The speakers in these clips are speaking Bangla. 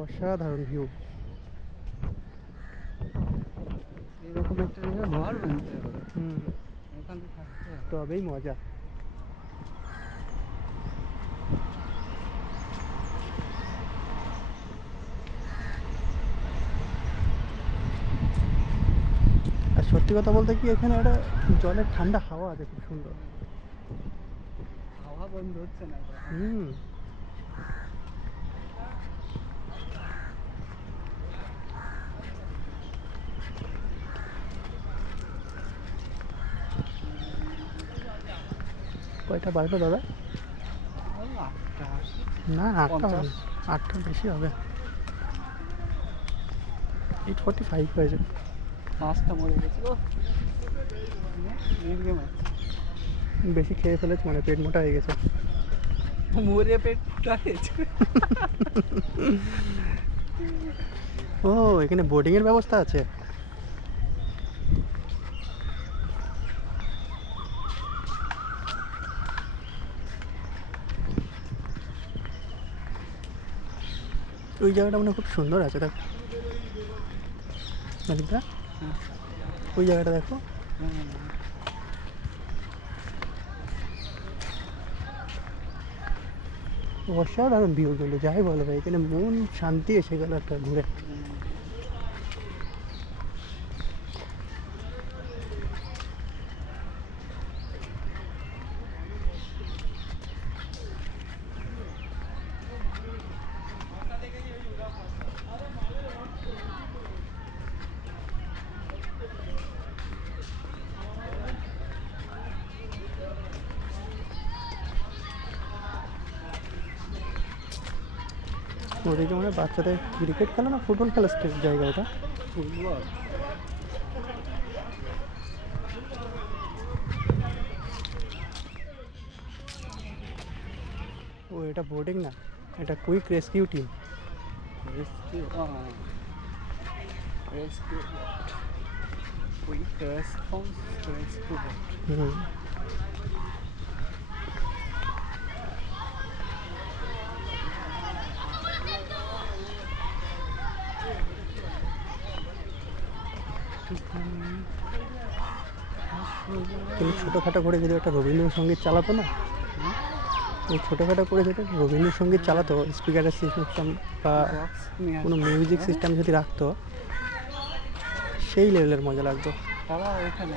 অসাধারণ ভিউ। এরকম একটা জায়গায় ঘর বানতে হবে, হুম, ওখানে থাকতে হবে। তবেই মজা। আর সত্যি কথা বলতে কি, এখানে একটা জলের ঠান্ডা হাওয়া আছে খুব সুন্দর। হাওয়া বন্ধ হচ্ছে না এখন। হুম। কয়টা বাজলো দাদা? ওই 8টা না, 8টা 50। হবে না। 8টার বেশি হবে। 8:45 হয়েছে। 5টা মরে গেছে গো। নির্গে মাছ বেশি খেয়ে ফেলেছে মানে পেট মোটা হয়ে গেছে। মরে পেটটা হয়েছে। ও, এখানে বোর্ডিংয়ের ব্যবস্থা আছে। ওই জায়গাটা মানে খুব সুন্দর আছে, দেখ মালিকদা, ওই জায়গাটা দেখো। অসাধারণ ভিউ, কিন্তু যাই বলো ভাই, এখানে মন শান্তি এসে গেল একটা ঘুরে। ওদিকে মানে বাচ্চাদের ক্রিকেট খেলা না ফুটবল খেলার জায়গা এটা। ফুটবল। ও, এটা বোর্ডিং না, এটা quick rescue team. Rescue, rescue boat, quick response rescue boat. হুম। কিন্তু ছোটোখাটো করে যদি একটা রবীন্দ্রসঙ্গীত চালাতো না, ওই ছোটোখাটো করে যদি রবীন্দ্রসঙ্গীত চালাতো, স্পিকারের সিস্টেম বা বক্স নিয়ে কোনো মিউজিক সিস্টেম যদি রাখতো, সেই লেভেলের মজা লাগতো। তারা এখানে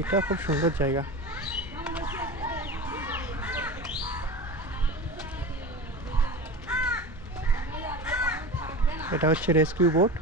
এটা খুব সুন্দর জায়গা। এটা হচ্ছে রেস্কিউ বোট।